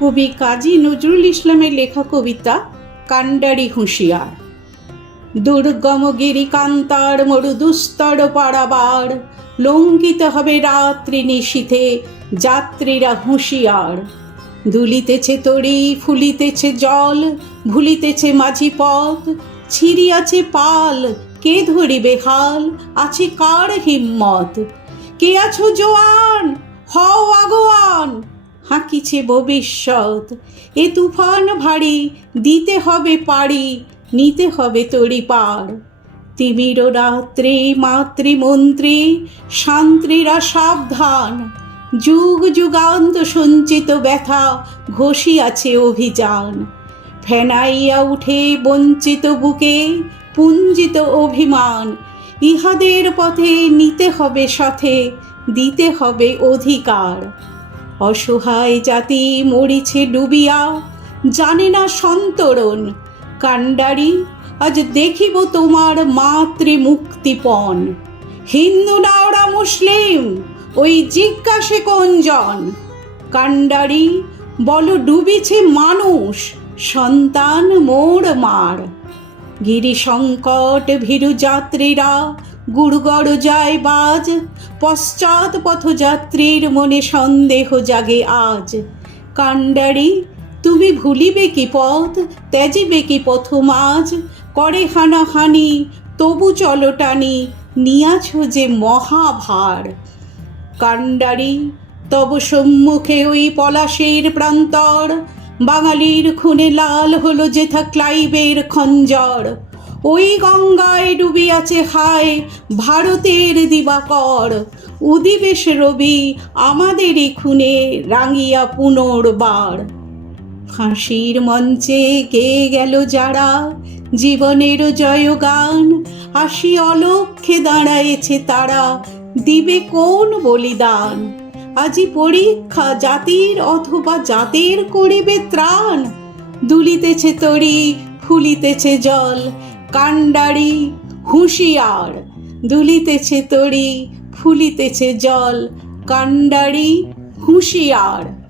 কবি কাজী নজরুল ইসলামের লেখা কবিতা কান্ডারি হুঁশিয়ার। দুর্গম গিরিকান্তার মরুদুস্তর পারাবার, লঙ্ঘিত হবে রাত্রি নিশীথে যাত্রীরা হুঁশিয়ার। দুলিতেছে তরি, ফুলিতেছে জল, ভুলিতেছে মাঝি পথ, ছিড়িয়াছে পাল, কে ধরিবে হাল, আছে কার হিম্মত? কে আছো জোয়ান, হও আগোয়ান, হাঁকিছে ভবিষ্যৎ। এ তুফান ভারী, দিতে হবে পাড়ি, নিতে হবে তরি পার। তিমির রাত্রে মাতৃমন্ত্রী, শান্ত্রীরা সাবধান, যুগ যুগান্ত সঞ্চিত ব্যথা ঘষিয়াছে অভিযান। ফেনাইয়া উঠে বঞ্চিত বুকে পুঞ্জিত অভিমান, ইহাদের পথে নিতে হবে সাথে, দিতে হবে অধিকার। অসহায় জাতি মরিছে ডুবিয়া, জানে না সন্তরণ। কান্ডারি, আজ দেখিব তোমার মাতৃমুক্তিপণ। হিন্দু না ওরা মুসলিম, ওই জিজ্ঞাসে কোনজন? কান্ডারি, বলো ডুবিছে মানুষ, সন্তান মোর মার। গিরি সংকট ভীরু যাত্রীরা গুড়গড় যায় বাজ, পশ্চাৎ পথযাত্রীর মনে সন্দেহ জাগে আজ। কান্ডারি, তুমি ভুলিবে কি পথ, ত্যাজিবে কি পথমাজ? করে হানাহানি, তবু চলো টানি, নিয়াছ যে মহাভার। কান্ডারি, তব সম্মুখে ওই পলাশের প্রান্তর, বাঙালির খুনে লাল হলো যেথা ক্লাইভের খঞ্জর। ওই গঙ্গায় ডুবিয়াছে হায় ভারতের দিবাকর, উদিবেশ রবি আমাদেরই খুনে রাঙিয়া পুনর্বার। ফাঁসির মঞ্চে গেয়ে গেল যারা জীবনের জয়গান, আসি অলক্ষ্যে দাঁড়ায়েছে তারা, দিবে কোন বলিদান? আজি পরীক্ষা জাতির অথবা জাতের করিবে ত্রাণ। দুলিতেছে তরি, ফুলিতেছে জল, কান্ডারি হুঁশিয়ার। দুলিতেছে তরি, ফুলিতেছে জল, কান্ডারি হুঁশিয়ার।